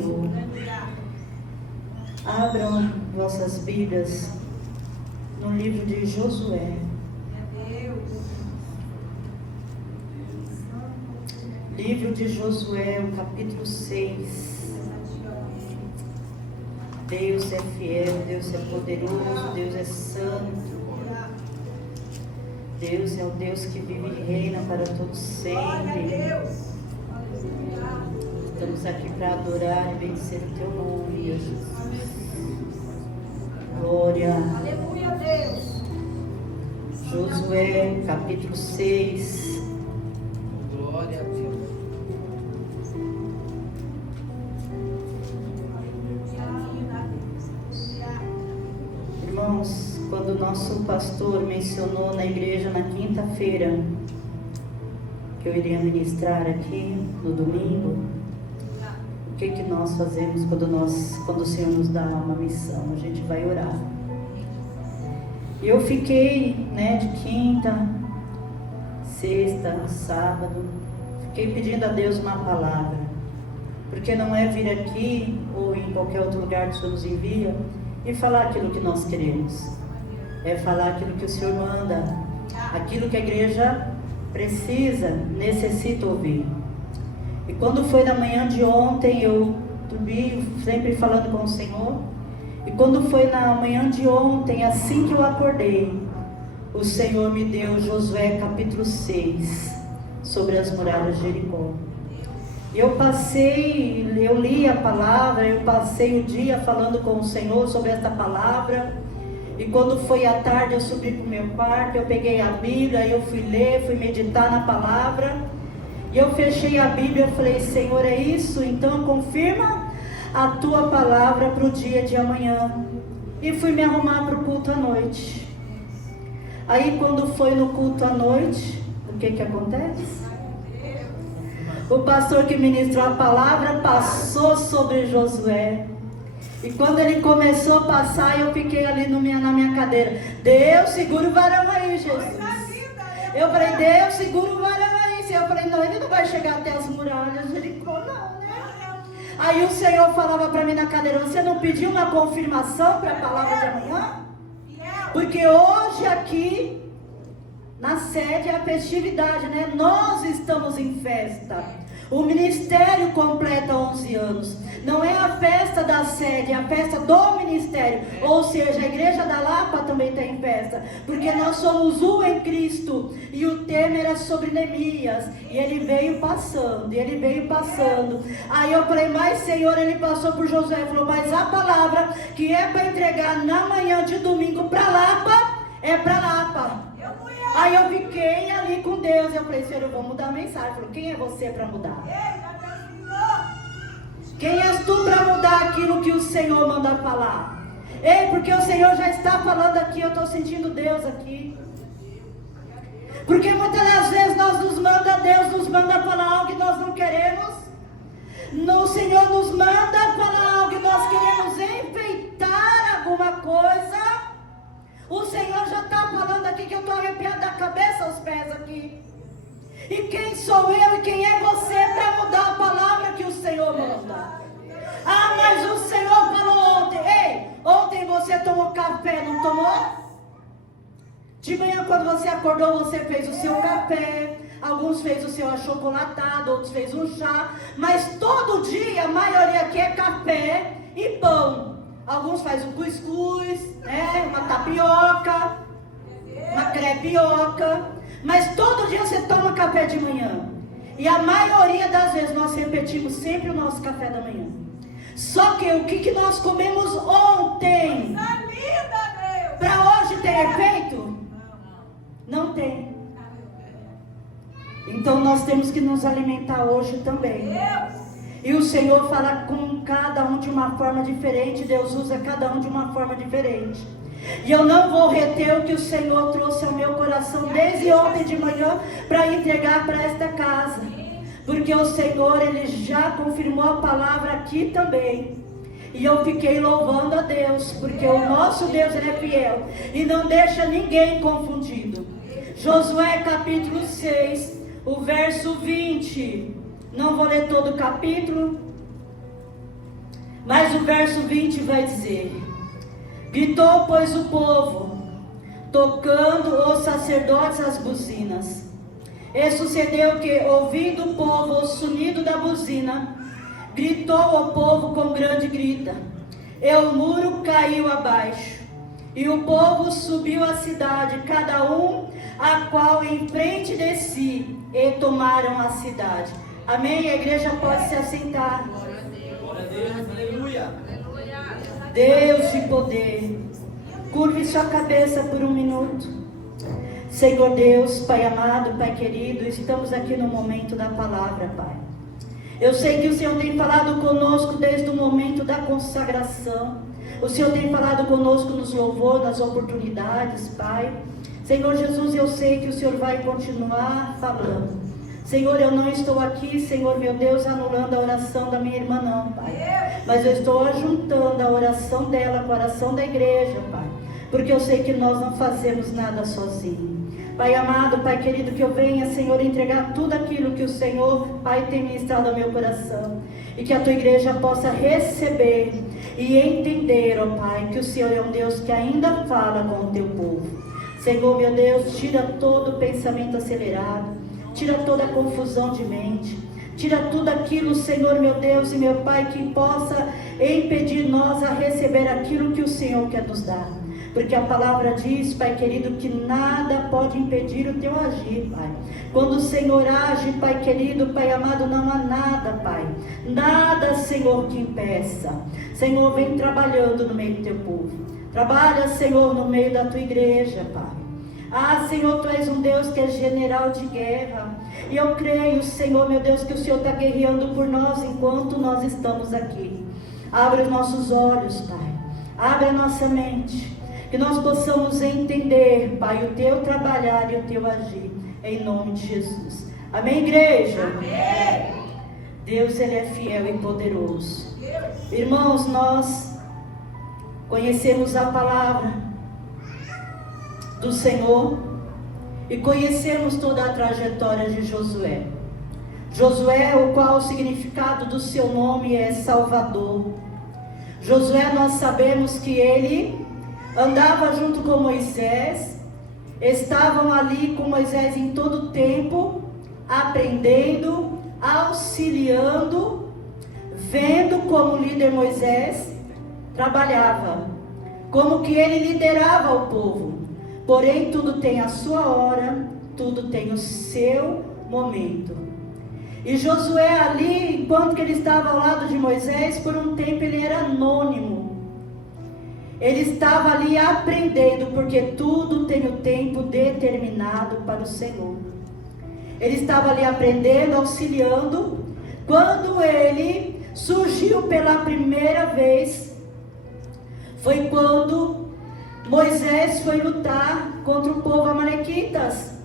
Senhor. Abram vossas Bíblias no livro de Josué. Livro de Josué, o capítulo 6. Deus é fiel, Deus é poderoso, Deus é santo. Deus é o Deus que vive e reina para todos sempre. Estamos aqui para adorar e bendizer o teu nome, Jesus. Glória. Aleluia, Deus. Josué, capítulo 6. Glória a Deus. Irmãos, quando o nosso pastor mencionou na igreja na quinta-feira que eu iria ministrar aqui no domingo, o que nós fazemos quando o Senhor nos dá uma missão? A gente vai orar. E eu fiquei, de quinta, sexta, sábado, fiquei pedindo a Deus uma palavra, porque não é vir aqui ou em qualquer outro lugar que o Senhor nos envia e falar aquilo que nós queremos, é falar aquilo que o Senhor manda, aquilo que a igreja precisa, necessita ouvir. E quando foi na manhã de ontem, eu dormi sempre falando com o Senhor, e quando foi na manhã de ontem, assim que eu acordei, o Senhor me deu Josué capítulo 6, sobre as muralhas de Jericó. Eu li a palavra, eu passei o dia falando com o Senhor sobre esta palavra. E quando foi à tarde eu subi para o meu quarto, eu peguei a Bíblia, eu fui ler, fui meditar na palavra. E eu fechei a Bíblia e falei: Senhor, é isso? Então confirma a tua palavra para o dia de amanhã. E fui me arrumar para o culto à noite. Aí quando foi no culto à noite, o que acontece? O pastor que ministrou a palavra passou sobre Josué. E quando ele começou a passar, eu fiquei ali na minha cadeira. Deus, segura o varão aí, Jesus. Eu falei: Deus, segura o varão aí. Eu falei: não, ele não vai chegar até as muralhas de Jericó, não, né? Aí o Senhor falava para mim na cadeira: você não pediu uma confirmação para a palavra de amanhã? Porque hoje aqui na sede é a festividade, Nós estamos em festa. O ministério completa 11 anos. Não é a festa da sede, é a festa do ministério. Ou seja, a igreja da Lapa também está em festa. Porque nós somos um em Cristo. E o tema era sobre Neemias. E ele veio passando, Aí eu falei: mas Senhor, ele passou por Josué. Ele falou: mas a palavra que é para entregar na manhã de domingo para Lapa, é para Lapa. Aí eu fiquei ali com Deus. Eu falei: Senhor, eu vou mudar a mensagem. Ele falou: quem é você para mudar? Quem és tu para mudar aquilo que o Senhor manda falar? Ei, porque o Senhor já está falando aqui. Eu estou sentindo Deus aqui. Porque muitas das vezes Deus nos manda falar algo que nós não queremos. O Senhor nos manda falar algo que nós queremos enfeitar alguma coisa. O Senhor já está falando aqui que eu estou arrepiado da cabeça aos pés aqui. E quem sou eu e quem é você para mudar a palavra que o Senhor manda? Ah, mas o Senhor falou ontem. Ei, ontem você tomou café, não tomou? De manhã quando você acordou, você fez o seu café. Alguns fez o seu achocolatado, outros fez um chá. Mas todo dia a maioria aqui é café e pão. Alguns fazem um cuscuz, uma tapioca, uma crepioca. Mas todo dia você toma café de manhã. E a maioria das vezes nós repetimos sempre o nosso café da manhã. Só que o que nós comemos ontem, para hoje ter efeito? Não tem. Então nós temos que nos alimentar hoje também. E o Senhor fala com cada um de uma forma diferente. Deus usa cada um de uma forma diferente. E eu não vou reter o que o Senhor trouxe ao meu coração desde ontem de manhã para entregar para esta casa. Porque o Senhor, Ele já confirmou a palavra aqui também. E eu fiquei louvando a Deus, porque o nosso Deus, Ele é fiel e não deixa ninguém confundido. Josué capítulo 6, o verso 20. Não vou ler todo o capítulo. Mas o verso 20 vai dizer: gritou, pois, o povo, tocando os sacerdotes as buzinas. E sucedeu que, ouvindo o povo o sonido da buzina, gritou o povo com grande grita, e o muro caiu abaixo, e o povo subiu à cidade, cada um a qual em frente de si, e tomaram a cidade. Amém? A igreja pode se assentar. Glória a Deus, aleluia. Deus de poder, curve sua cabeça por um minuto. Senhor Deus, Pai amado, Pai querido, estamos aqui no momento da palavra, Pai. Eu sei que o Senhor tem falado conosco desde o momento da consagração. O Senhor tem falado conosco nos louvores, nas oportunidades, Pai. Senhor Jesus, eu sei que o Senhor vai continuar falando. Senhor, eu não estou aqui, Senhor meu Deus, anulando a oração da minha irmã, não, Pai. Mas eu estou ajuntando a oração dela com a oração da igreja, Pai. Porque eu sei que nós não fazemos nada sozinhos. Pai amado, Pai querido, que eu venha, Senhor, entregar tudo aquilo que o Senhor, Pai, tem ministrado ao meu coração. E que a tua igreja possa receber e entender, ó Pai, que o Senhor é um Deus que ainda fala com o teu povo. Senhor, meu Deus, tira todo pensamento acelerado, tira toda confusão de mente, tira tudo aquilo, Senhor, meu Deus e meu Pai, que possa impedir nós a receber aquilo que o Senhor quer nos dar. Porque a palavra diz, Pai querido, que nada pode impedir o teu agir, Pai. Quando o Senhor age, Pai querido, Pai amado, não há nada, Pai. Nada, Senhor, que impeça. Senhor, vem trabalhando no meio do teu povo. Trabalha, Senhor, no meio da tua igreja, Pai. Ah, Senhor, tu és um Deus que é general de guerra. E eu creio, Senhor, meu Deus, que o Senhor está guerreando por nós enquanto nós estamos aqui. Abre os nossos olhos, Pai. Abre a nossa mente. Que nós possamos entender, Pai, o teu trabalhar e o teu agir, em nome de Jesus. Amém, igreja? Amém. Deus, Ele é fiel e poderoso. Irmãos, nós conhecemos a palavra do Senhor e conhecemos toda a trajetória de Josué. Josué, o qual o significado do seu nome é Salvador. Josué, nós sabemos que ele andava junto com Moisés, estavam ali com Moisés em todo o tempo, aprendendo, auxiliando, vendo como o líder Moisés trabalhava, como que ele liderava o povo. Porém, tudo tem a sua hora, tudo tem o seu momento. E Josué ali, enquanto que ele estava ao lado de Moisés, por um tempo ele era anônimo. Ele estava ali aprendendo, porque tudo tem o tempo determinado para o Senhor. Ele estava ali aprendendo, auxiliando, quando ele surgiu pela primeira vez, foi quando Moisés foi lutar contra o povo amalequitas.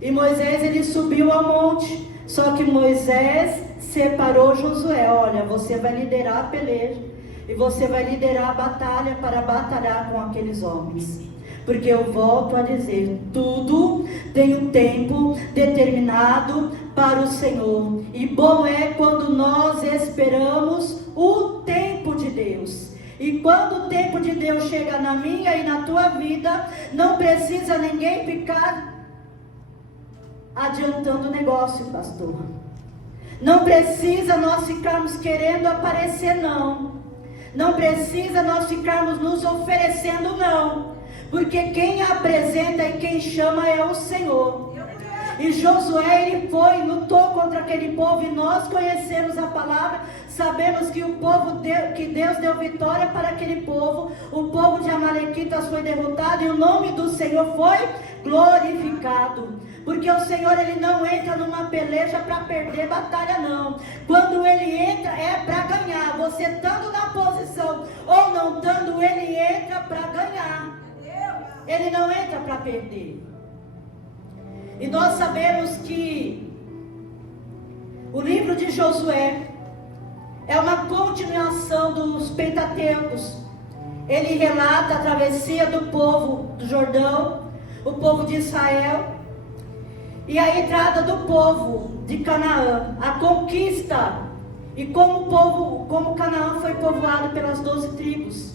E Moisés, ele subiu ao monte, só que Moisés separou Josué. Olha, você vai liderar a peleja. E você vai liderar a batalha para batalhar com aqueles homens. Porque eu volto a dizer, tudo tem um tempo determinado para o Senhor. E bom é quando nós esperamos o tempo de Deus. E quando o tempo de Deus chega na minha e na tua vida, não precisa ninguém ficar adiantando o negócio, pastor. Não precisa nós ficarmos querendo aparecer, não. Não precisa nós ficarmos nos oferecendo, não. Porque quem apresenta e quem chama é o Senhor. E Josué, ele foi, lutou contra aquele povo. E nós conhecemos a palavra. Sabemos que o povo que Deus deu vitória para aquele povo. O povo de Amalequitas foi derrotado. E o nome do Senhor foi glorificado. Porque o Senhor, ele não entra numa peleja para perder batalha, não. Quando ele entra, é para ganhar. Você estando na posição ou não estando, ele entra para ganhar. Ele não entra para perder. E nós sabemos que o livro de Josué é uma continuação dos Pentateucos. Ele relata a travessia do povo do Jordão, o povo de Israel, e a entrada do povo de Canaã, a conquista, e como Canaã foi povoado pelas 12 tribos.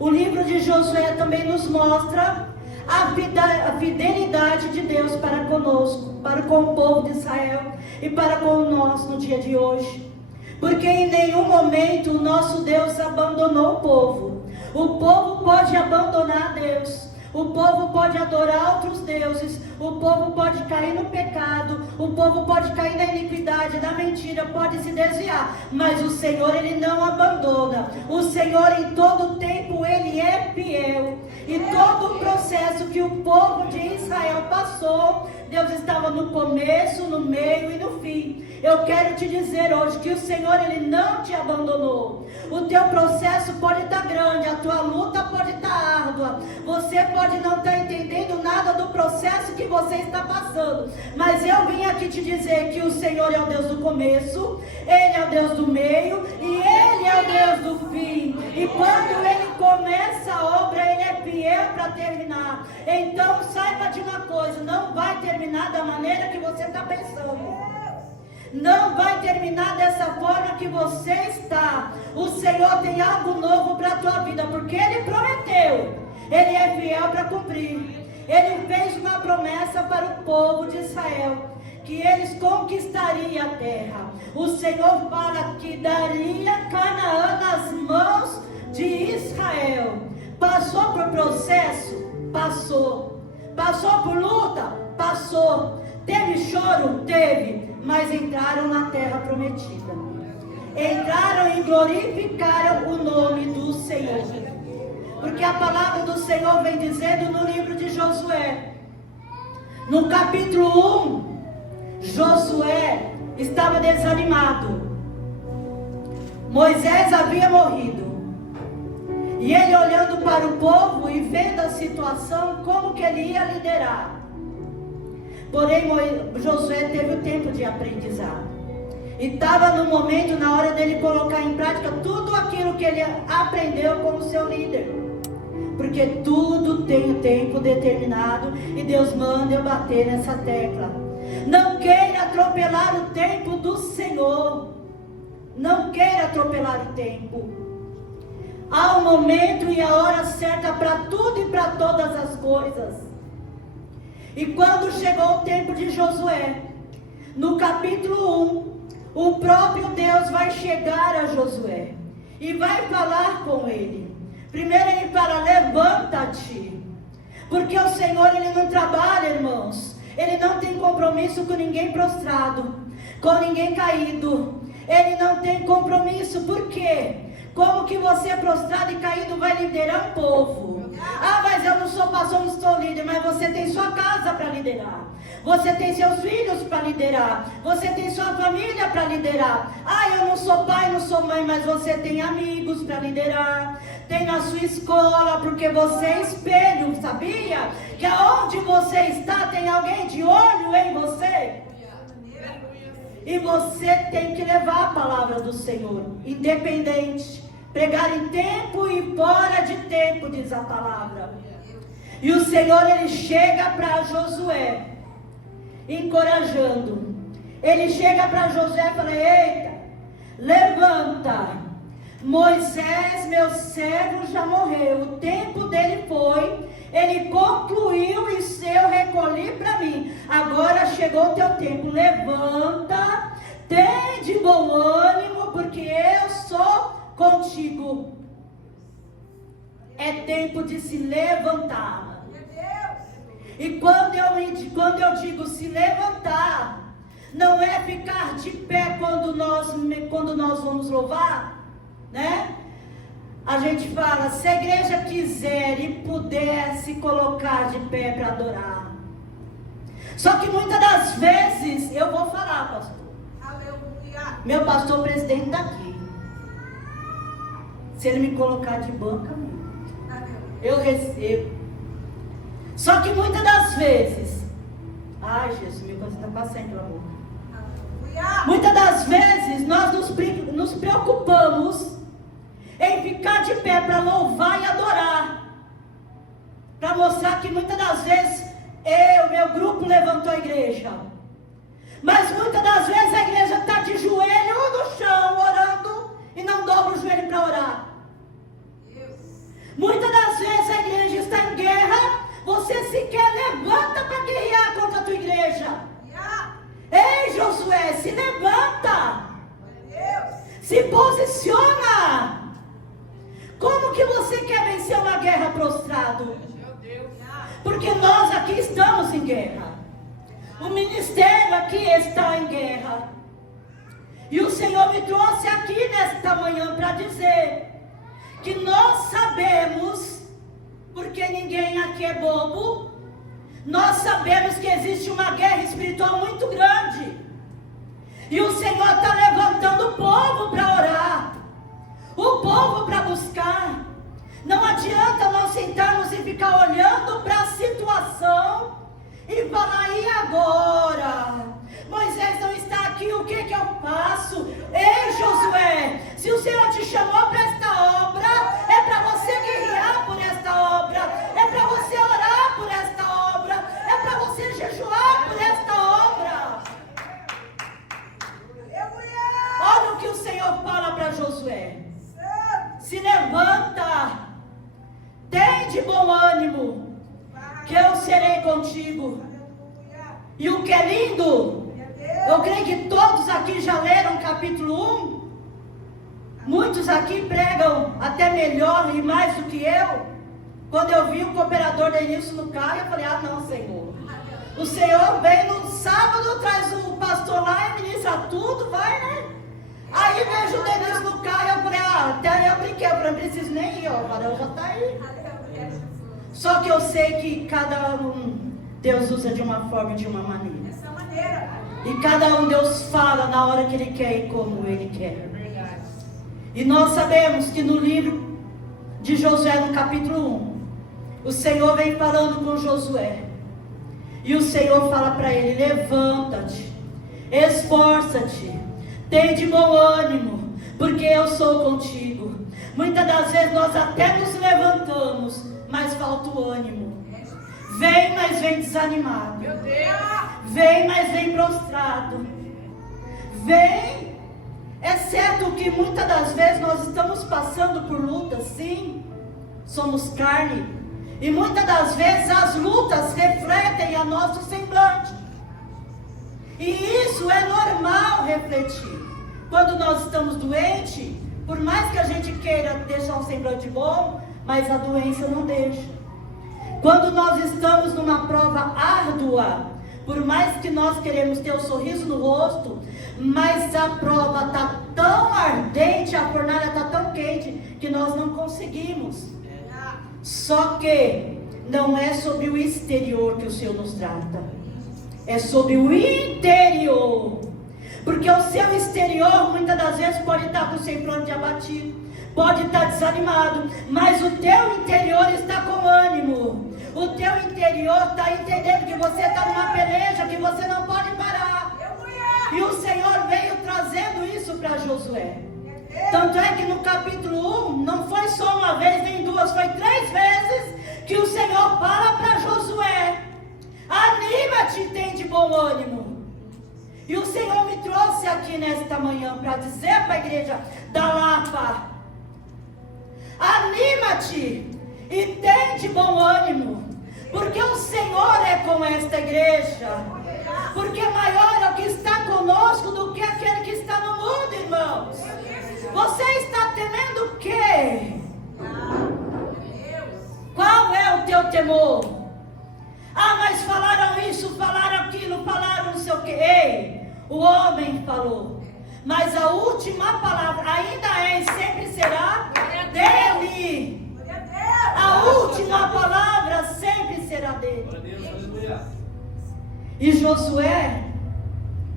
O livro de Josué também nos mostra a fidelidade de Deus para conosco, para com o povo de Israel e para com nós no dia de hoje. Porque em nenhum momento o nosso Deus abandonou o povo. O povo pode abandonar Deus. O povo pode adorar outros deuses, o povo pode cair no pecado, o povo pode cair na iniquidade, na mentira, pode se desviar, mas o Senhor, Ele não abandona. O Senhor em todo tempo, Ele é fiel. E todo o processo que o povo de Israel passou, Deus estava no começo, no meio e no fim. Eu quero te dizer hoje que o Senhor, Ele não te abandonou. O teu processo pode estar grande, a tua luta pode estar árdua, você pode não estar entendendo nada do processo que você está passando, mas eu vim aqui te dizer que o Senhor é o Deus do começo, Ele é o Deus do meio e Ele é o Deus do fim. E quando Ele começa a obra, Ele é fiel para terminar. Então saiba de uma coisa, não vai terminar da maneira que você está pensando. Não vai terminar dessa forma que você está. O Senhor tem algo novo para a tua vida, porque Ele prometeu. Ele é fiel para cumprir. Ele fez uma promessa para o povo de Israel, que eles conquistariam a terra. O Senhor fala que daria Canaã nas mãos de Israel. Passou por processo? Passou. Passou por luta? Passou. Teve choro? Teve. Mas entraram na terra prometida. Entraram e glorificaram o nome do Senhor. Porque a palavra do Senhor vem dizendo no livro de Josué, no capítulo 1, Josué estava desanimado. Moisés havia morrido. E ele olhando para o povo e vendo a situação, como que ele ia liderar. Porém, Josué teve o tempo de aprendizado. E estava no momento, na hora dele colocar em prática tudo aquilo que ele aprendeu como seu líder. Porque tudo tem o tempo determinado e Deus manda eu bater nessa tecla. Não queira atropelar o tempo do Senhor. Não queira atropelar o tempo. Há um momento e a hora certa para tudo e para todas as coisas. E quando chegou o tempo de Josué, no capítulo 1, o próprio Deus vai chegar a Josué e vai falar com ele. Primeiro ele fala, levanta-te. Porque o Senhor, Ele não trabalha, irmãos. Ele não tem compromisso com ninguém prostrado, com ninguém caído. Ele não tem compromisso, por quê? Como que você prostrado e caído vai liderar um povo? Ah, mas eu não sou pastor, não sou líder. Mas você tem sua casa para liderar. Você tem seus filhos para liderar. Você tem sua família para liderar. Ah, eu não sou pai, não sou mãe, mas você tem amigos para liderar. Tem na sua escola, porque você é espelho, sabia? Que aonde você está tem alguém de olho em você. E você tem que levar a palavra do Senhor, independente. Pregar em tempo e fora de tempo, diz a palavra. E o Senhor, Ele chega para Josué, encorajando. Ele chega para Josué e fala, eita, levanta. Moisés, meu servo, já morreu. O tempo dele foi. Ele concluiu e eu recolhi para mim. Agora chegou o teu tempo. Levanta, tem de bom ânimo, porque eu sou contigo. É tempo de se levantar. E quando eu digo se levantar, não é ficar de pé quando nós vamos louvar, né? A gente fala, se a igreja quiser e puder se colocar de pé para adorar. Só que muitas das vezes, eu vou falar, pastor. Aleluia. Meu pastor presidente está aqui. Se ele me colocar de banca, eu recebo. Só que muitas das vezes, ai Jesus, minha coisa está passando pela boca. Muitas das vezes nós nos preocupamos em ficar de pé para louvar e adorar, para mostrar que muitas das vezes meu grupo levantou a igreja, mas muitas das vezes a igreja está de joelho no chão orando e não dobra o joelho para orar. Muitas das vezes a igreja está em guerra, você sequer levanta para guerrear contra a tua igreja. Ei, Josué, se levanta, se posiciona. Como que você quer vencer uma guerra prostrado? Porque nós aqui estamos em guerra. O ministério aqui está em guerra. E o Senhor me trouxe aqui nesta manhã para dizer que nós sabemos, porque ninguém aqui é bobo, nós sabemos que existe uma guerra espiritual muito grande. E o Senhor está levantando o povo para orar, o povo para buscar. Não adianta nós sentarmos e ficar olhando para a situação e falar, e agora? Moisés não está aqui, o que eu faço? Ei, Josué, se o Senhor te chamou para esta obra, é para você guerrear por esta obra, é para você orar por esta obra, é para você jejuar por esta obra. Olha o que o Senhor fala para Josué: se levanta, tem de bom ânimo, que eu serei contigo. E o que é lindo, eu creio que todos aqui já leram capítulo 1. Muitos aqui pregam até melhor e mais do que eu. Quando eu vi o cooperador Denilson no carro, eu falei, não, Senhor. O Senhor vem no sábado, traz o pastor lá e ministra tudo, vai, né? Aí vejo o Denilson no carro e eu falei, até eu brinquei, eu não preciso nem ir, o varão já está aí. Só que eu sei que cada um, Deus usa de uma forma e de uma maneira. Dessa maneira. E cada um Deus fala na hora que Ele quer e como Ele quer. E nós sabemos que no livro de Josué, no capítulo 1, o Senhor vem falando com Josué. E o Senhor fala para ele, levanta-te, esforça-te, tem de bom ânimo, porque eu sou contigo. Muitas das vezes nós até nos levantamos, mas falta o ânimo. Vem, mas vem desanimado. Meu Deus. Vem, mas vem prostrado. Vem. É certo que muitas das vezes nós estamos passando por lutas, sim. Somos carne. E muitas das vezes as lutas refletem a nosso semblante. E isso é normal refletir. Quando nós estamos doentes, por mais que a gente queira deixar um semblante bom, mas a doença não deixa. Quando nós estamos numa prova árdua, por mais que nós queremos ter um sorriso no rosto, mas a prova está tão ardente, a fornalha está tão quente, que nós não conseguimos. Só que não é sobre o exterior que o Senhor nos trata, é sobre o interior. Porque o seu exterior muitas das vezes pode estar com o semblante abatido, pode estar desanimado, mas o teu interior está com ânimo. O teu interior está entendendo que você está numa peleja, que você não pode parar. E o Senhor veio trazendo isso para Josué. Tanto é que no capítulo 1, não foi só uma vez nem duas, foi 3 vezes que o Senhor fala para Josué: anima-te, tem de bom ânimo. E o Senhor me trouxe aqui nesta manhã para dizer para a igreja da Lapa: anima-te e tem de bom ânimo, porque o Senhor é com esta igreja. Porque maior é o que está conosco do que aquele que está no mundo, irmãos. Você está temendo o quê? Qual é o teu temor? Mas falaram isso, falaram aquilo, falaram não sei o quê. Ei, o homem falou, mas a última palavra ainda é e sempre será dele. A última palavra sempre será dele. E Josué,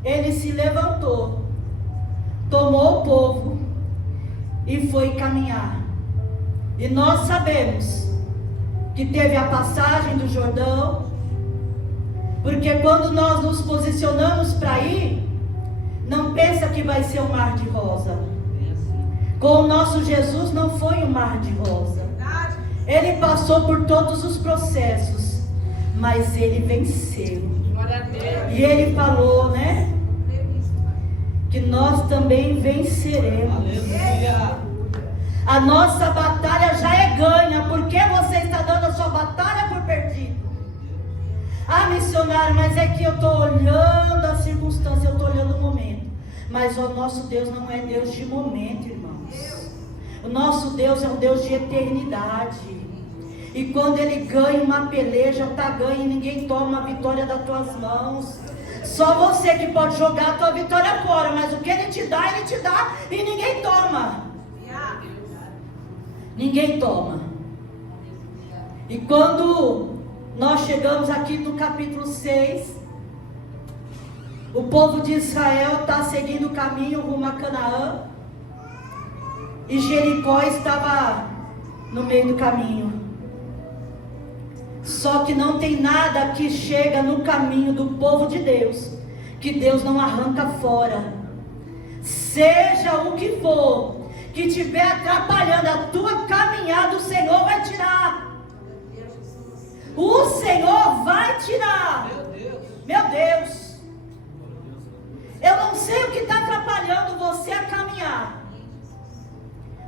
ele se levantou, tomou o povo e foi caminhar. E nós sabemos que teve a passagem do Jordão, porque quando nós nos posicionamos para ir, não pensa que vai ser um mar de rosa. Com o nosso Jesus não foi um mar de rosa. Ele passou por todos os processos, mas ele venceu. E ele falou, né? que nós também venceremos. Aleluia. A nossa batalha já é ganha. Por que você está dando a sua batalha por perdido? Ah, missionário, mas é que eu estou olhando a circunstância, eu estou olhando o momento. Mas o nosso Deus não é Deus de momento, irmãos. O nosso Deus é um Deus de eternidade. E quando Ele ganha uma peleja, está ganho e ninguém toma a vitória das tuas mãos. Só você que pode jogar a tua vitória fora. Mas o que Ele te dá e ninguém toma. Ninguém toma. E quando nós chegamos aqui no capítulo 6, o povo de Israel está seguindo o caminho rumo a Canaã, e Jericó estava no meio do caminho. Só que não tem nada que chega no caminho do povo de Deus que Deus não arranca fora. Seja o que for que estiver atrapalhando a tua caminhada, o Senhor vai tirar. O Senhor vai tirar. Meu Deus. Eu não sei o que está atrapalhando você a caminhar.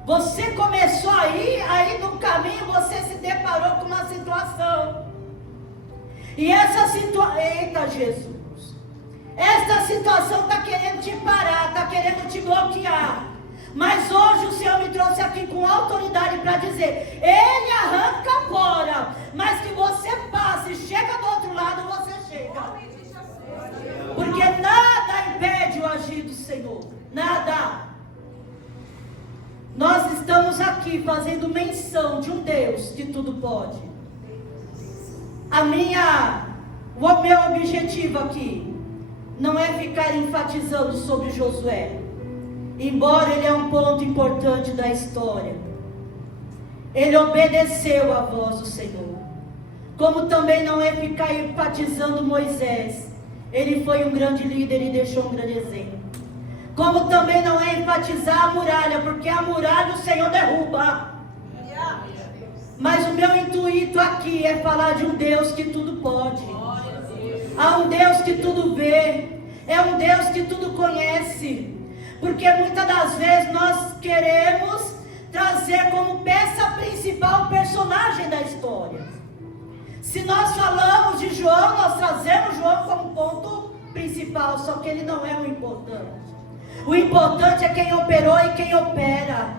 Você começou aí no caminho você se deparou com uma situação. E essa situação, eita Jesus, essa situação está querendo te parar, está querendo te bloquear. Mas hoje o Senhor me trouxe aqui com autoridade para dizer, Ele arranca fora, mas que você passe, chega do outro lado, você chega. Porque nada impede o agir do Senhor, nada. Nós estamos aqui fazendo menção de um Deus que tudo pode. O meu objetivo aqui não é ficar enfatizando sobre Josué, embora ele é um ponto importante da história. Ele obedeceu à voz do Senhor. Como também não é ficar enfatizando Moisés, ele foi um grande líder e deixou um grande exemplo. Como também não é enfatizar a muralha, porque a muralha o Senhor derruba. Mas o meu intuito aqui é falar de um Deus que tudo pode. Há um Deus que tudo vê. É um Deus que tudo conhece. Porque muitas das vezes nós queremos trazer como peça principal o personagem da história. Se nós falamos de João, nós trazemos João como ponto principal, só que ele não é o importante. O importante é quem operou e quem opera.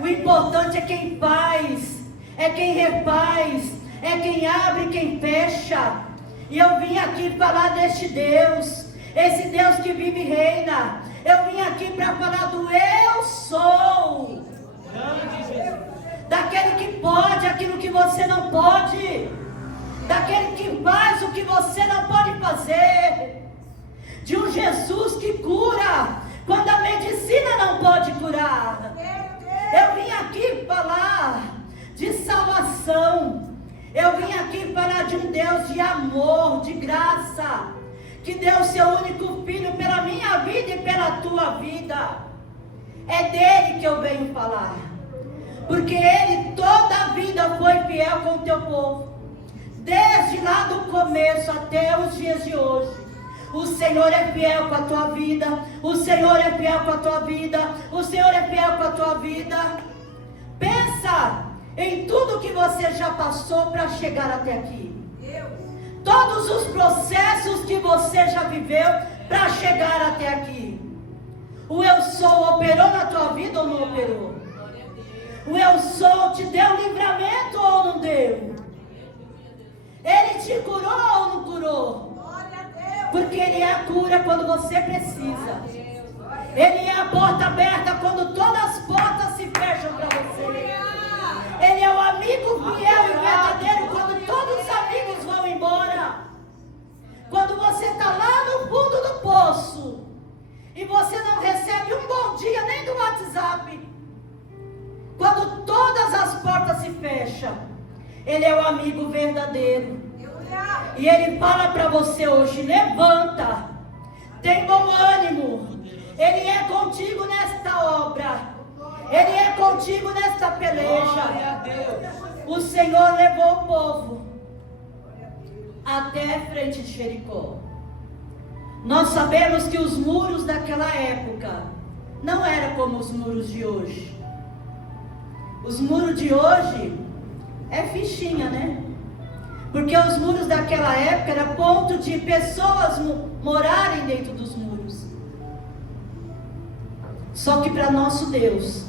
O importante é quem faz, é quem refaz, é quem abre e quem fecha. E eu vim aqui falar deste Deus, esse Deus que vive e reina. Eu vim aqui para falar do eu sou. Daquele que pode aquilo que você não pode. Daquele que faz o que você não pode fazer. De um Jesus que cura quando a medicina não pode curar. Eu vim aqui falar de salvação. Eu vim aqui falar de um Deus de amor, de graça, que deu seu único filho pela minha vida e pela tua vida. É dele que eu venho falar, porque ele toda a vida foi fiel com o teu povo, desde lá do começo até os dias de hoje. O Senhor é fiel com a tua vida. O Senhor é fiel com a tua vida. O Senhor é fiel com a tua vida. Pensa em tudo que você já passou para chegar até aqui. Todos os processos que você já viveu para chegar até aqui. O eu sou operou na tua vida ou não operou? O eu sou te deu livramento ou não deu? Ele te curou ou não curou? Porque Ele é a cura quando você precisa. Ele é a porta aberta quando todas as portas se fecham para você. Ele é o amigo fiel e verdadeiro quando todos os amigos vão embora. Quando você está lá no fundo do poço e você não recebe um bom dia nem do WhatsApp. Quando todas as portas se fecham, Ele é o amigo verdadeiro. E Ele fala para você hoje: levanta, tem bom ânimo. Ele é contigo nesta obra. Ele é contigo nesta peleja. O Senhor levou o povo até a frente de Jericó. Nós sabemos que os muros daquela época não eram como os muros de hoje. Os muros de hoje é fichinha, né? Porque os muros daquela época era ponto de pessoas morarem dentro dos muros. Só que para nosso Deus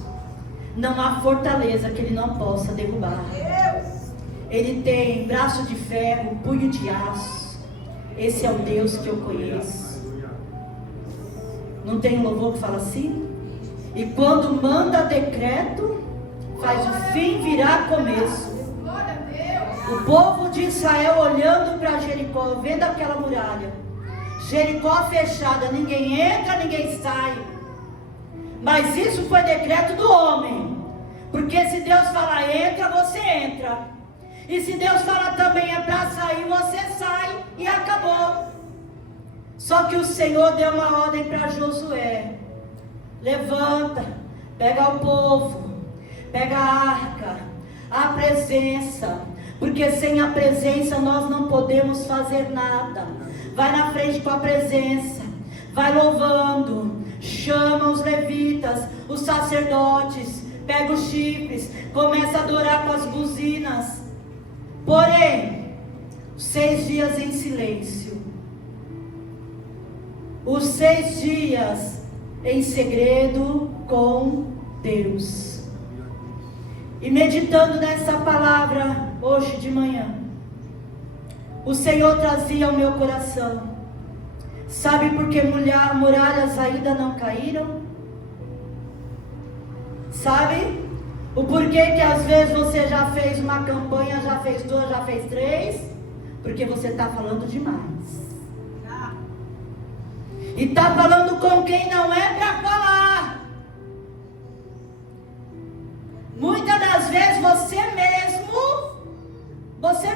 não há fortaleza que Ele não possa derrubar. Ele tem braço de ferro, punho de aço. Esse é o Deus que eu conheço. Não tem um louvor que fala assim? E quando manda decreto, faz o fim virar começo. O povo de Israel olhando para Jericó, vendo aquela muralha, Jericó fechada, ninguém entra, ninguém sai. Mas isso foi decreto do homem, porque se Deus fala entra, você entra, e se Deus fala também é para sair, você sai, e acabou. Só que o Senhor deu uma ordem para Josué: levanta, pega o povo, pega a arca, a presença, porque sem a presença nós não podemos fazer nada. Vai na frente com a presença, vai louvando, chama os levitas, os sacerdotes, pega os chifres, começa a adorar com as buzinas. Porém, 6 dias em silêncio, os 6 dias em segredo com Deus. E meditando nessa palavra hoje de manhã, o Senhor trazia ao meu coração: sabe por que muralhas ainda não caíram? Sabe o porquê que às vezes você já fez uma campanha, já fez 2, já fez 3? Porque você está falando demais. E está falando com quem não é para falar. Muitas das vezes você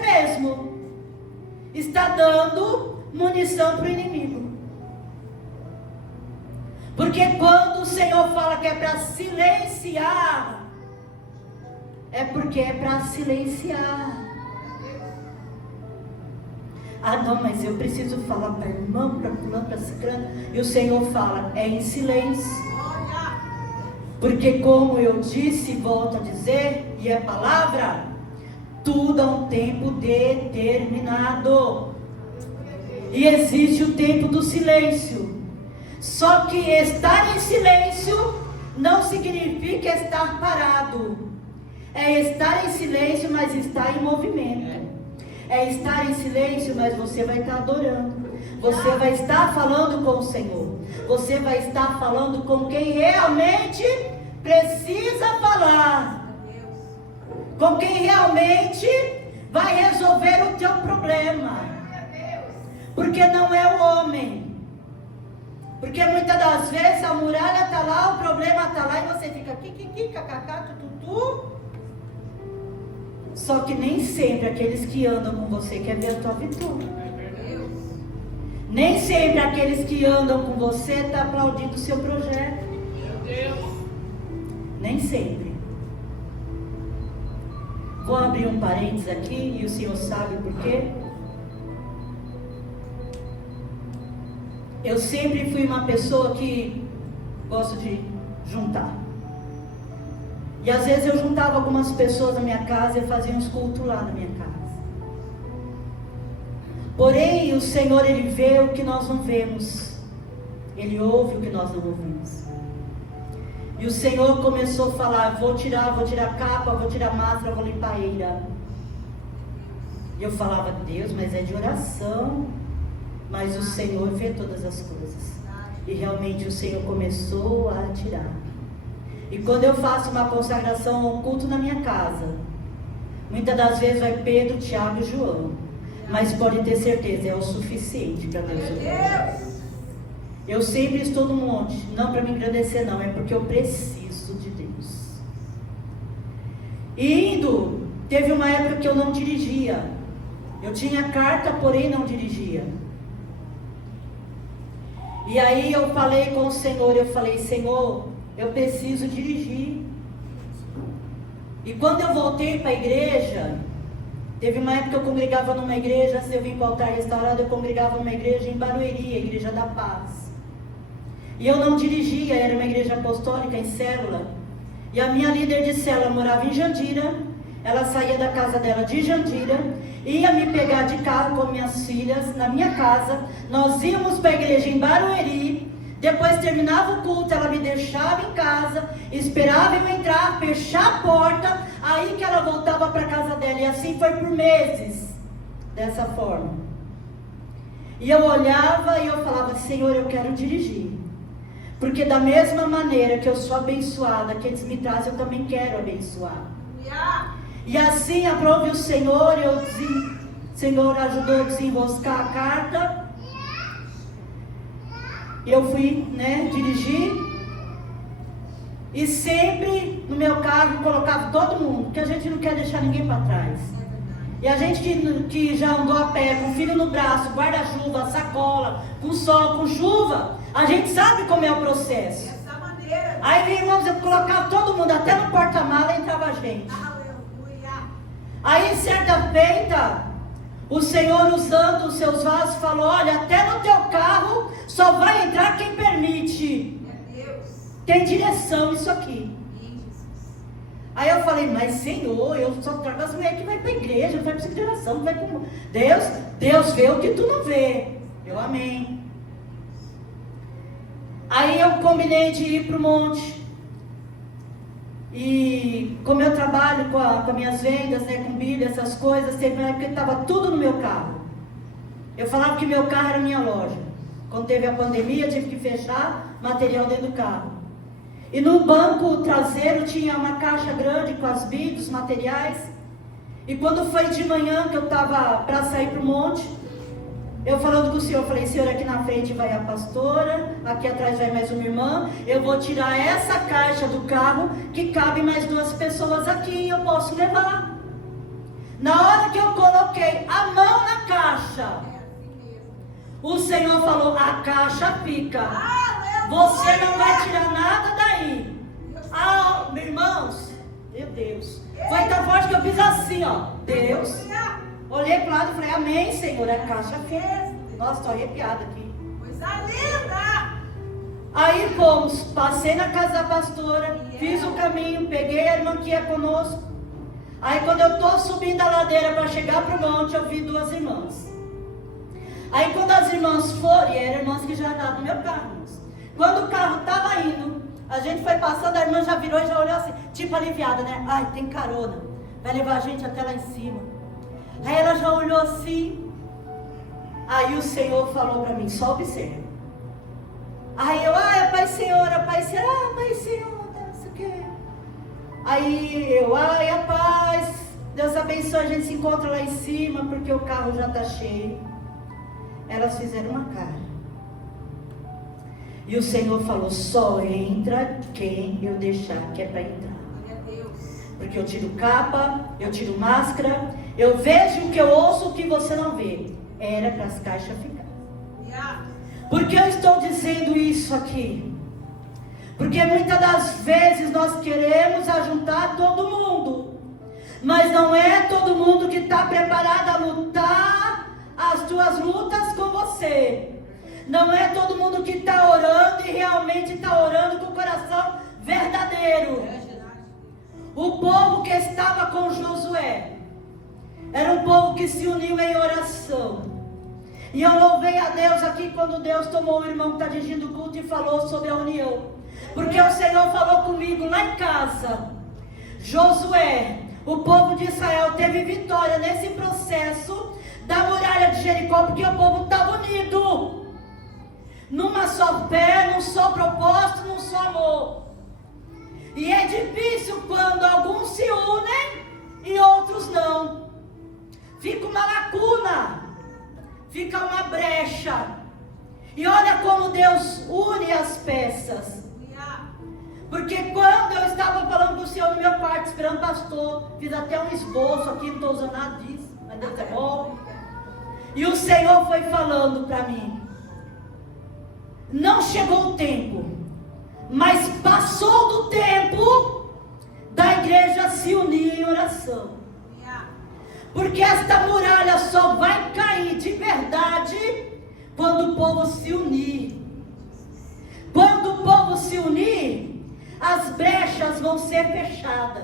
mesmo está dando munição para o inimigo. Porque quando o Senhor fala que é para silenciar, é porque é para silenciar. Ah não, mas eu preciso falar para irmão, para fulano, para ciclano. E o Senhor fala, é em silêncio. Porque como eu disse, volto a dizer, e é palavra, tudo há um tempo determinado. E existe o tempo do silêncio. Só que estar em silêncio não significa estar parado. É estar em silêncio, mas estar em movimento. É estar em silêncio, mas você vai estar adorando. Você vai estar falando com o Senhor. Você vai estar falando com quem realmente precisa falar. Com quem realmente vai resolver o teu problema. Porque não é o homem. Porque muitas das vezes a muralha está lá, o problema está lá e você fica kikiki, kkk, tututu. Só que nem sempre aqueles que andam com você querem ver a tua vitória. Nem sempre aqueles que andam com você estão aplaudindo o seu projeto. Nem sempre. Vou abrir um parênteses aqui e o Senhor sabe por quê. Eu sempre fui uma pessoa que gosto de juntar. E às vezes eu juntava algumas pessoas na minha casa e fazia uns cultos lá na minha casa. Porém, o Senhor, Ele vê o que nós não vemos. Ele ouve o que nós não ouvimos. E o Senhor começou a falar, vou tirar capa, vou tirar máscara, vou limpar a eira. E eu falava, Deus, mas é de oração. Mas o Senhor vê todas as coisas. E realmente o Senhor começou a tirar. E quando eu faço uma consagração ou um culto na minha casa, muitas das vezes vai Pedro, Tiago e João. Mas pode ter certeza, é o suficiente para Deus. Eu sempre estou no monte, não para me engrandecer não, é porque eu preciso de Deus. E indo, teve uma época que eu não dirigia. Eu tinha carta, porém não dirigia. E aí eu falei com o Senhor, eu falei, Senhor, eu preciso dirigir. E quando eu voltei para a igreja, Teve uma época que eu congregava numa igreja, se eu vim para o altar restaurado, eu congregava numa igreja em Barueri, a Igreja da Paz. E eu não dirigia, era uma igreja apostólica em célula. E a minha líder de célula morava em Jandira. Ela saía da casa dela de Jandira, ia me pegar de carro com minhas filhas na minha casa. Nós íamos para a igreja em Barueri. Depois terminava o culto, ela me deixava em casa, esperava eu entrar, fechar a porta, aí que ela voltava para a casa dela. E assim foi por meses, dessa forma. E eu olhava e eu falava: Senhor, eu quero dirigir. Porque da mesma maneira que eu sou abençoada, que eles me trazem, eu também quero abençoar. E assim aprove o Senhor, o Senhor ajudou a desenroscar a carta. Eu fui, dirigir. E sempre no meu carro colocava todo mundo, porque a gente não quer deixar ninguém para trás. E a gente que já andou a pé, com o filho no braço, guarda-chuva, sacola, com sol, com chuva, a gente sabe como é o processo. Aí, irmãos, eu colocava todo mundo, até no porta-mala entrava a gente. Aí, certa feita, o Senhor, usando os seus vasos, falou: olha, até no teu carro só vai entrar quem permite. Tem direção isso aqui. Aí eu falei: mas Senhor, eu só trago as mulheres que vai para a igreja, não vai para essa geração, não vai para Deus vê o que tu não vê. Eu amém. Aí eu combinei de ir para o monte. E como eu trabalho com as minhas vendas, com Bíblia, essas coisas, teve uma época que estava tudo no meu carro. Eu falava que meu carro era minha loja. Quando teve a pandemia, eu tive que fechar material dentro do carro. E no banco traseiro tinha uma caixa grande com as Bíblias, os materiais. E quando foi de manhã que eu estava para sair para o monte, eu falando com o Senhor, falei: Senhor, aqui na frente vai a pastora, aqui atrás vai mais uma irmã, eu vou tirar essa caixa do carro, que cabe mais 2 pessoas aqui, e eu posso levar. Na hora que eu coloquei a mão na caixa, o Senhor falou: a caixa fica, você não vai tirar nada daí. Meus irmãos, meu Deus, foi tão forte que eu fiz assim, Deus. Olhei para o lado e falei: amém, Senhor, a caixa fez. Nossa, estou arrepiada aqui. Coisa linda! Aí fomos, passei na casa da pastora, fiz o caminho, peguei a irmã que ia conosco. Aí quando eu estou subindo a ladeira para chegar para o monte, eu vi 2 irmãs. Aí quando as irmãs foram, e eram irmãs que já andavam no meu carro. Quando o carro estava indo, a gente foi passando, a irmã já virou e já olhou assim, tipo aliviada, Ai, tem carona, vai levar a gente até lá em cima. Aí ela já olhou assim. Aí o Senhor falou para mim: só observa. Aí eu: a Pai Senhor, Pai Senhor, Pai Senhor, não sei o que. Aí eu: a paz, Deus abençoe, a gente se encontra lá em cima, porque o carro já está cheio. Elas fizeram uma cara. E o Senhor falou: só entra quem eu deixar que é para entrar. Porque eu tiro capa, eu tiro máscara, eu vejo o que eu ouço, o que você não vê. Era para as caixas ficar. Por que eu estou dizendo isso aqui? Porque muitas das vezes nós queremos ajuntar todo mundo, mas não é todo mundo que está preparado a lutar as tuas lutas com você. Não é todo mundo que está orando e realmente está orando com o coração verdadeiro. O povo que estava com Josué era um povo que se uniu em oração. E eu louvei a Deus aqui quando Deus tomou o irmão que está dirigindo o culto e falou sobre a união. Porque o Senhor falou comigo lá em casa: Josué, o povo de Israel teve vitória nesse processo da muralha de Jericó, porque o povo estava unido. Numa só fé, num só propósito, num só amor. E é difícil quando alguns se unem e outros não. Fica uma lacuna, fica uma brecha. E olha como Deus une as peças. Porque quando eu estava falando com o Senhor no meu quarto, esperando o pastor, fiz até um esboço aqui, não estou usando nada disso, mas Deus é bom. E o Senhor foi falando para mim: não chegou o tempo, mas passou do tempo da igreja se unir em oração. Porque esta muralha só vai cair de verdade quando o povo se unir. Quando o povo se unir, as brechas vão ser fechadas.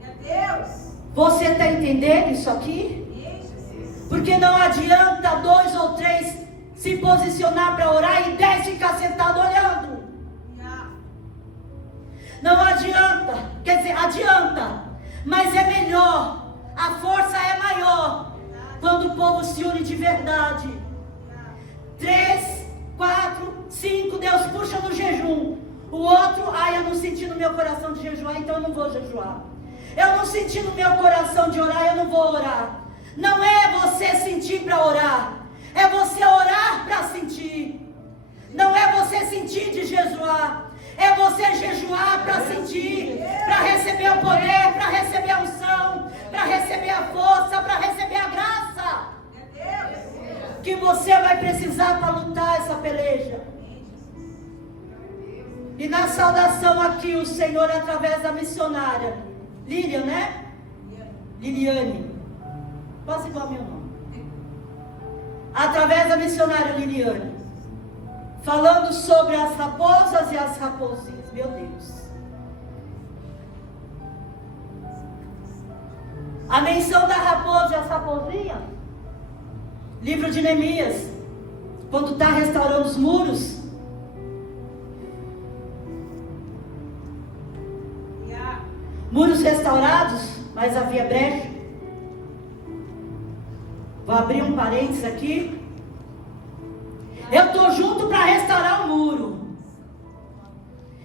Meu Deus. Você está entendendo isso aqui? Porque não adianta 2 ou 3 se posicionar para orar e 10 ficar sentado olhando. Não adianta, quer dizer, adianta, mas é melhor, a força é maior quando o povo se une de verdade. 3, 4, 5, Deus puxa no jejum. O outro, eu não senti no meu coração de jejuar, então eu não vou jejuar. Eu não senti no meu coração de orar, eu não vou orar. Não é você sentir para orar, é você orar para sentir. Não é você sentir de jejuar, é você jejuar para sentir, para receber o poder, para receber a unção, para receber a força, para receber a graça que você vai precisar para lutar essa peleja. E na saudação aqui, o Senhor, através da missionária Lilian, né? Liliane, quase igual ao meu nome. Através da missionária Liliane, falando sobre as raposas e as raposinhas. Meu Deus. A menção da raposa e as raposinhas, livro de Neemias, quando está restaurando os muros. Muros restaurados, mas havia brecha. Vou abrir um parênteses aqui. Eu estou junto para restaurar o muro.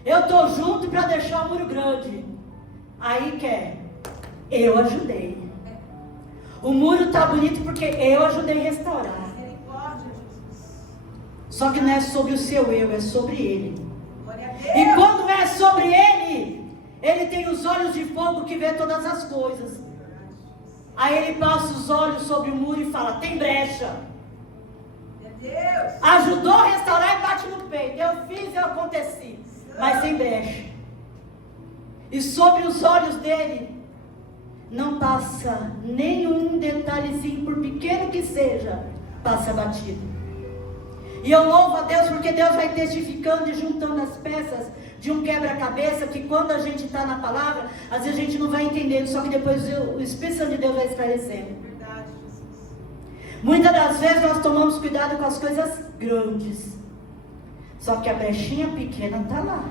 Eu estou junto para deixar o muro grande. Aí quer. Eu ajudei. O muro está bonito porque eu ajudei a restaurar. Só que não é sobre o seu eu, é sobre ele. E quando é sobre ele, ele tem os olhos de fogo que vê todas as coisas. Aí ele passa os olhos sobre o muro e fala: tem brecha. Ajudou a restaurar e bate no peito. Eu fiz, eu aconteci. Mas tem brecha. E sobre os olhos dele não passa nenhum detalhezinho, por pequeno que seja, passa batido. E eu louvo a Deus porque Deus vai testificando e juntando as peças de um quebra-cabeça que quando a gente está na palavra, às vezes a gente não vai entendendo, só que depois o Espírito Santo de Deus vai esclarecendo. Muitas das vezes nós tomamos cuidado com as coisas grandes, só que a brechinha pequena está lá.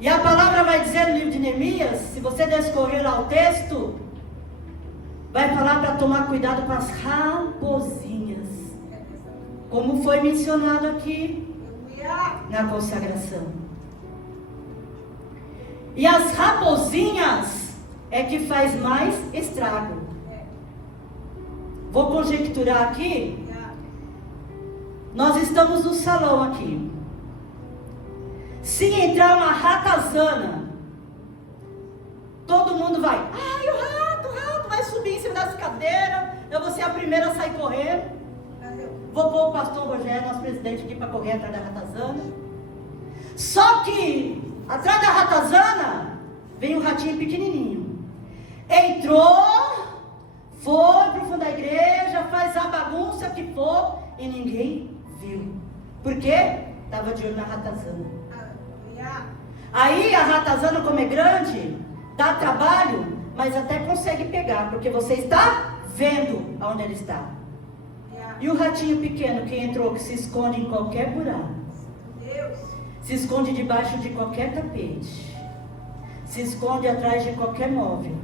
E a palavra vai dizer no livro de Neemias, se você descorrer lá o texto, vai falar para tomar cuidado com as raposinhas, como foi mencionado aqui na consagração. E as raposinhas é que faz mais estrago. Vou conjecturar aqui. Nós estamos no salão aqui. Se entrar uma ratazana, todo mundo vai: ai, o rato vai subir em cima das cadeiras, eu vou ser a primeira a sair correndo. Vou pôr o pastor Rogério, nosso presidente, aqui para correr atrás da ratazana. Só que atrás da ratazana vem um ratinho pequenininho. Entrou, foi para o fundo da igreja, faz a bagunça que for e ninguém viu. Por quê? Estava de olho na ratazana. Aí a ratazana, como é grande, dá trabalho, mas até consegue pegar, porque você está vendo aonde ele está. E o ratinho pequeno que entrou, que se esconde em qualquer buraco, se esconde debaixo de qualquer tapete, se esconde atrás de qualquer móvel.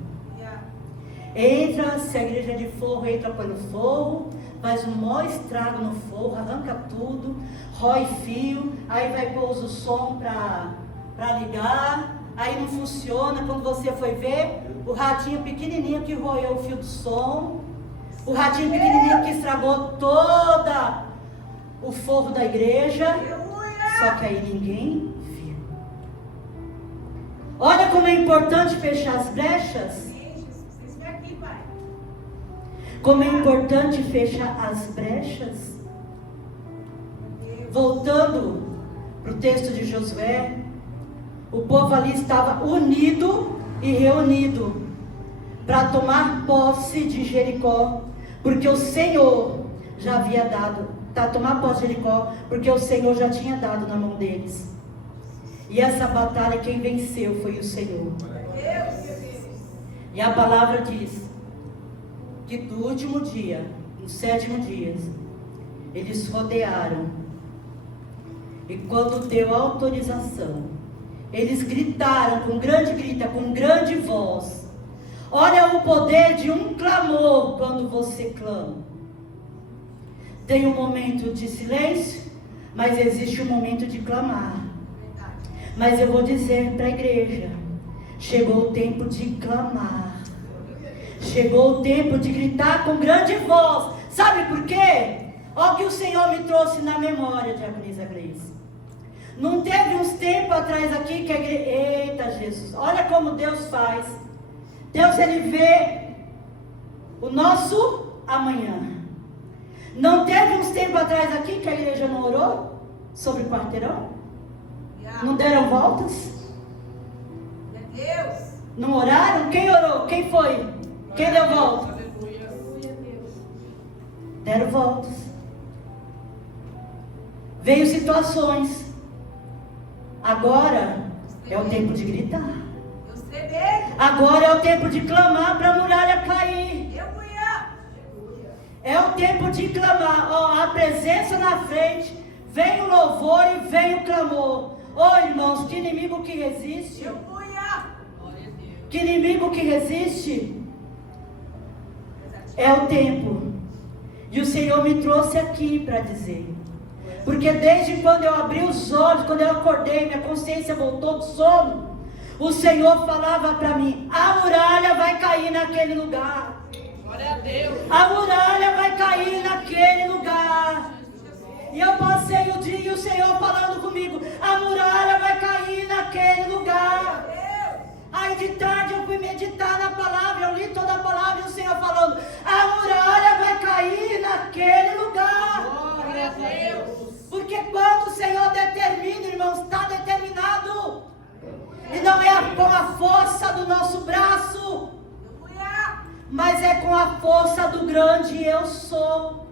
Entra, se a igreja é de forro, entra pelo forro, faz um maior estrago no forro, arranca tudo, rói fio, aí vai pôr o som para ligar, aí não funciona. Quando você foi ver, o ratinho pequenininho que roeu o fio do som, o ratinho pequenininho que estragou toda o forro da igreja, só que aí ninguém viu. Olha como é importante fechar as brechas. Como é importante fechar as brechas. Voltando para o texto de Josué, o povo ali estava unido e reunido para tomar posse de Jericó, porque o Senhor já havia dado, para tomar posse de Jericó, porque o Senhor já tinha dado na mão deles. E essa batalha quem venceu foi o Senhor. E a palavra diz que do último dia, no 7º dia, eles rodearam. E quando deu autorização, eles gritaram com grande grita, com grande voz. Olha o poder de um clamor quando você clama. Tem um momento de silêncio, mas existe um momento de clamar. Mas eu vou dizer para a igreja, chegou o tempo de clamar. Chegou o tempo de gritar com grande voz. Sabe por quê? Olha o que o Senhor me trouxe na memória, diaconisa Gleice. Não teve uns tempos atrás aqui que a igreja... Eita Jesus, olha como Deus faz. Deus, Ele vê o nosso amanhã. Não teve uns tempos atrás aqui que a igreja não orou sobre o quarteirão? Não deram voltas? Não oraram? Quem orou? Quem foi? Quem deu volta? Deram voltas. Veio situações. Agora é o tempo de gritar. Agora é o tempo de clamar para a muralha cair. É o tempo de clamar. Ó, a presença na frente. Vem o louvor e vem o clamor. Ó, irmãos, que inimigo que resiste. Que inimigo que resiste. É o tempo. E o Senhor me trouxe aqui para dizer. Porque desde quando eu abri os olhos, quando eu acordei, minha consciência voltou do sono, o Senhor falava para mim, a muralha vai cair naquele lugar. Glória a Deus. A muralha vai cair naquele lugar. E eu passei o dia e o Senhor falando comigo, a muralha vai cair naquele lugar. Aí de tarde eu fui meditar na palavra, eu li toda a palavra e o Senhor falando, a muralha vai cair naquele lugar. Glória a Deus. Porque quando o Senhor determina, irmãos, está determinado. E não é com a força do nosso braço, mas é com a força do grande eu sou.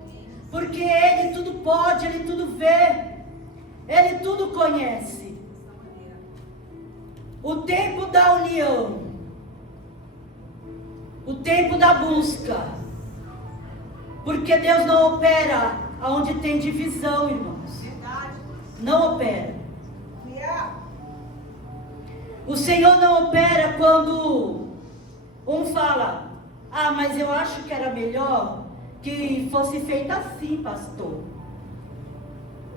Porque Ele tudo pode, Ele tudo vê, Ele tudo conhece. O tempo da união, o tempo da busca. Porque Deus não opera onde tem divisão, irmãos. Não opera. O Senhor não opera quando um fala, ah, mas eu acho que era melhor que fosse feito assim, pastor.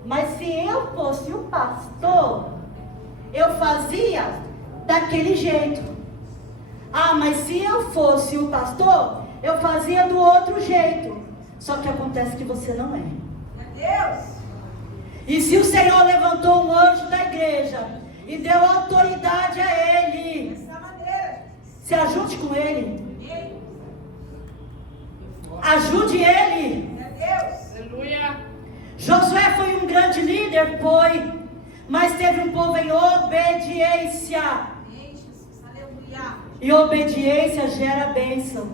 Mas se eu fosse o pastor, eu fazia daquele jeito. Ah, mas se eu fosse o pastor, eu fazia do outro jeito. Só que acontece que você não é. Deus. E se o Senhor levantou um anjo da igreja e deu autoridade a ele, se ajude com ele. Ajude ele. Aleluia. Josué foi um grande líder, foi, mas teve um povo em obediência. E obediência gera bênção.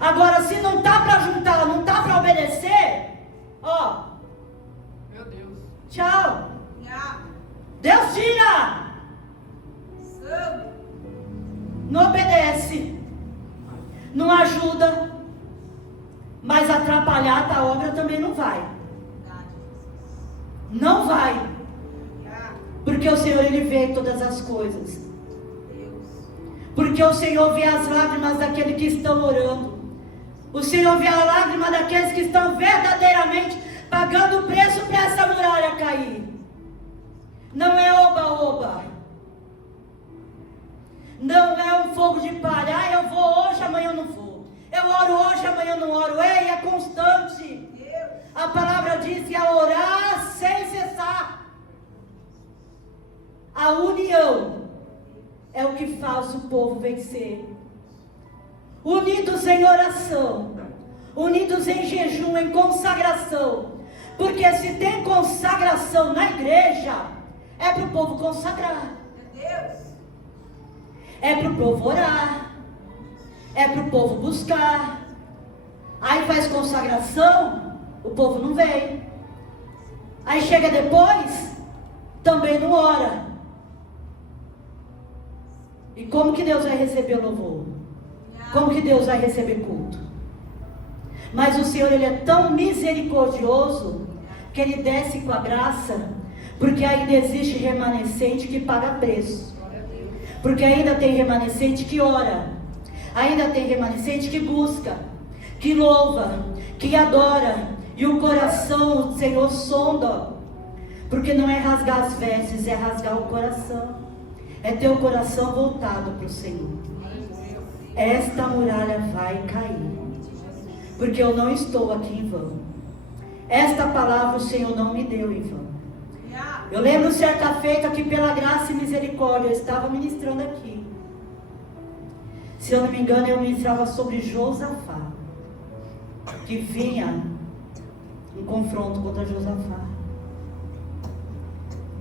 Agora, se não está para juntar, não está para obedecer, ó, Meu Deus. tchau. Deus tira. Não obedece, não ajuda, mas atrapalhar a obra também não vai. Não vai. Porque o Senhor, Ele vê todas as coisas. Porque o Senhor vê as lágrimas daqueles que estão orando. O Senhor vê a lágrima daqueles que estão verdadeiramente pagando o preço para essa muralha cair. Não é oba-oba. Não é um fogo de palha. Ah, eu vou hoje, amanhã eu não vou. Eu oro hoje, amanhã eu não oro. Ei, é constante. A palavra diz que a orar sem cessar. A união é o que faz o povo vencer. Unidos em oração, unidos em jejum, em consagração. Porque se tem consagração na igreja, é para o povo consagrar. É para o povo orar. é para o povo buscar. Aí faz consagração, o povo não vem. Aí chega depois, também não ora. E como que Deus vai receber o louvor? Como que Deus vai receber culto? Mas o Senhor, Ele é tão misericordioso, que Ele desce com a graça, porque ainda existe remanescente que paga preço. Porque ainda tem remanescente que ora. Ainda tem remanescente que busca, que louva, que adora. E o coração, o Senhor sonda. Porque não é rasgar as vestes, é rasgar o coração. É ter o coração voltado para o Senhor. Esta muralha vai cair. Porque eu não estou aqui em vão. Esta palavra o Senhor não me deu em vão. Eu lembro certa feita que pela graça e misericórdia eu estava ministrando aqui. Se eu não me engano, eu ministrava sobre Josafá, que vinha um confronto contra Josafá.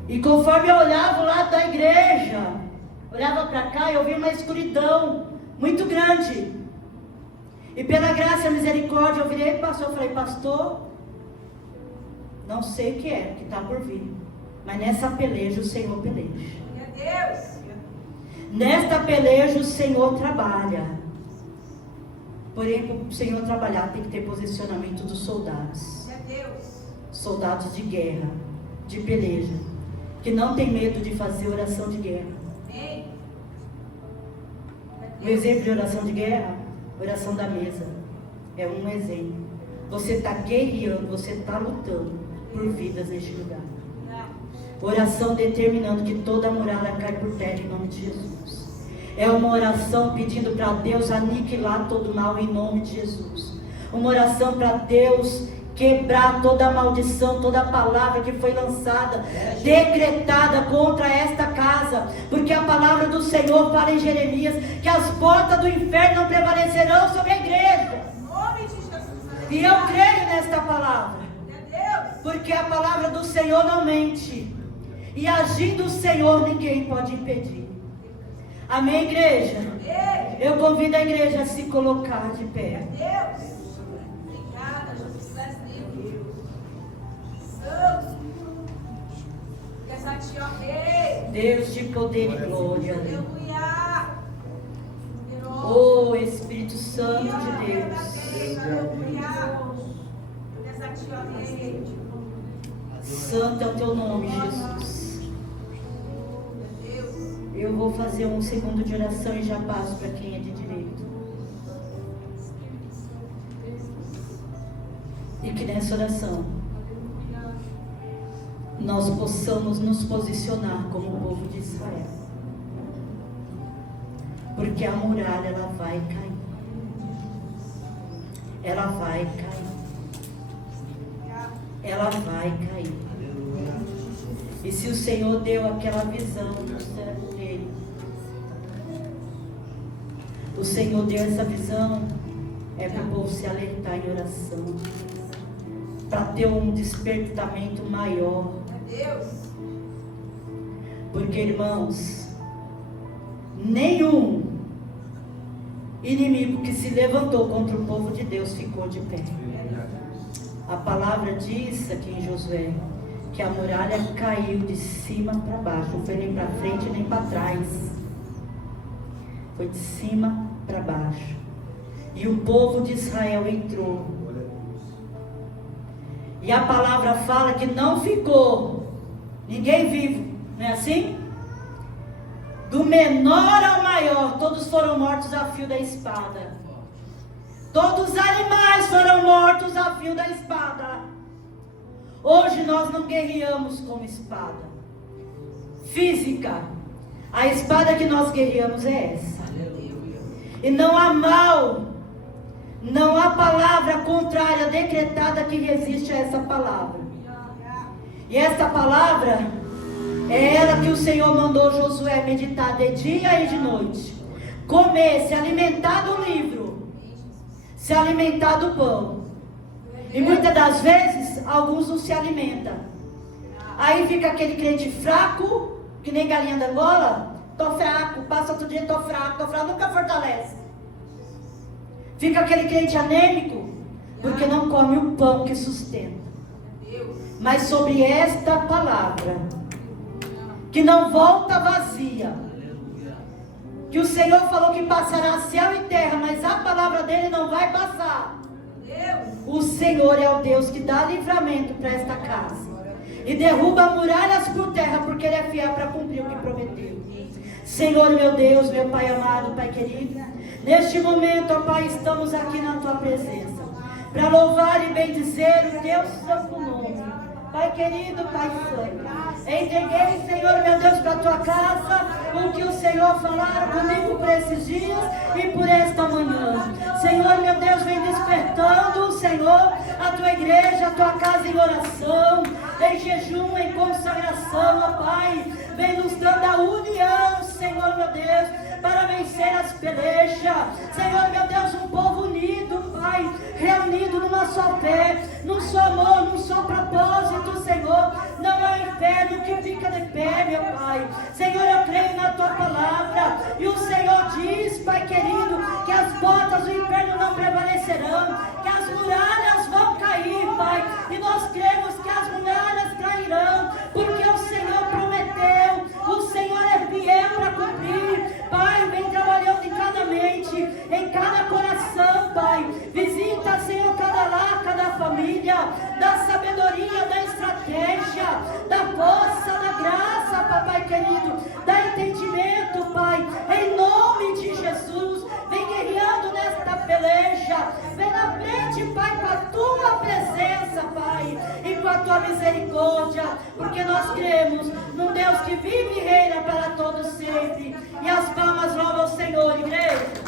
E conforme eu olhava o lado da igreja, olhava para cá e eu vi uma escuridão muito grande. E pela graça e misericórdia eu virei para o pastor e falei: pastor, não sei o que é que está por vir, mas nessa peleja o Senhor peleja. Meu Deus. Nesta peleja o Senhor trabalha. Porém, para o Senhor trabalhar tem que ter posicionamento dos soldados. Meu Deus. Soldados de guerra, de peleja, que não tem medo de fazer oração de guerra. Amém. Um exemplo de oração de guerra, oração da mesa. É um exemplo. Você está guerreando, você está lutando por vidas neste lugar. Oração determinando que toda a muralha cai por terra em nome de Jesus. É uma oração pedindo para Deus aniquilar todo o mal em nome de Jesus. Uma oração para Deus quebrar toda a maldição, toda a palavra que foi lançada, decretada contra esta casa. Porque a palavra do Senhor fala em Jeremias que as portas do inferno não prevalecerão sobre a igreja. Em nome de Jesus. E eu creio nesta palavra. Meu Deus. Porque a palavra do Senhor não mente. E agindo o Senhor, ninguém pode impedir. Amém, igreja? Amém. Eu convido a igreja a se colocar de pé. Deus. Obrigada, Jesus Cristo. Santo. Essa tia, Rei. Deus de poder e glória. Aleluia. Oh, Espírito Santo de Deus. Essa tia, Rei. Santo é o teu nome, Jesus. Eu vou fazer um segundo de oração e já passo para quem é de direito. E que nessa oração nós possamos nos posicionar como o povo de Israel. Porque a muralha, ela vai cair. Ela vai cair. Ela vai cair. E se o Senhor deu aquela visão do servo dele, o Senhor deu essa visão, é para o povo se alertar em oração, para ter um despertamento maior. Porque, irmãos, nenhum inimigo que se levantou contra o povo de Deus ficou de pé. A palavra diz aqui em Josué que a muralha caiu de cima para baixo, não foi nem para frente nem para trás, foi de cima para baixo. E o povo de Israel entrou. E a palavra fala que não ficou ninguém vivo, não é assim? Do menor ao maior, todos foram mortos a fio da espada. Todos os animais foram mortos a fio da espada. Hoje nós não guerreamos com espada física. A espada que nós guerreamos é essa. E não há mal, não há palavra contrária decretada que resiste a essa palavra. E essa palavra é ela que o Senhor mandou Josué meditar de dia e de noite. Comer, se alimentar do livro, se alimentar do pão. E muitas das vezes, alguns não se alimentam. Aí fica aquele crente fraco, que nem galinha da Angola. Tô fraco, passa outro dia, tô fraco, nunca fortalece. Fica aquele crente anêmico, porque não come o pão que sustenta. Mas sobre esta palavra, que não volta vazia, que o Senhor falou que passará céu e terra, mas a palavra dele não vai passar. O Senhor é o Deus que dá livramento para esta casa e derruba muralhas por terra, porque Ele é fiel para cumprir o que prometeu. Senhor, meu Deus, meu Pai amado, Pai querido, neste momento, ó Pai, estamos aqui na Tua presença para louvar e bendizer o Teu santo nome. Pai querido, Pai santo, entreguei, Senhor, meu Deus, para a Tua casa o que o Senhor falar comigo por esses dias e por esta manhã. Senhor, meu Deus, vem despertando, Senhor, a Tua igreja, a Tua casa em oração, em jejum, em consagração, ó Pai. Vem nos dando a união, Senhor, meu Deus, para vencer as pelechas. Senhor, meu Deus, um povo unido, Pai, reunido numa só fé, num só amor, num só propósito, Senhor. Não é o inferno que fica de pé, meu Pai. Senhor, eu creio na Tua palavra, e o Senhor diz, Pai querido, que as portas do inferno não prevalecerão, que as muralhas vão cair, Pai, e nós cremos que as muralhas cairão, porque o Senhor prometeu, o Senhor é fiel para cumprir. Pai, vem trabalhando em cada mente, em cada coração, Pai. Visita, Senhor, cada lar, cada família, da sabedoria, da estratégia, da força, da graça, Papai querido, da entendimento, Pai, em nome de Jesus. Vem guerreando nesta peleja, vem na frente, Pai, com a Tua presença, Pai, e com a Tua misericórdia, porque nós cremos num Deus que vive e reina para todos sempre. E as palmas louvam ao Senhor, igreja.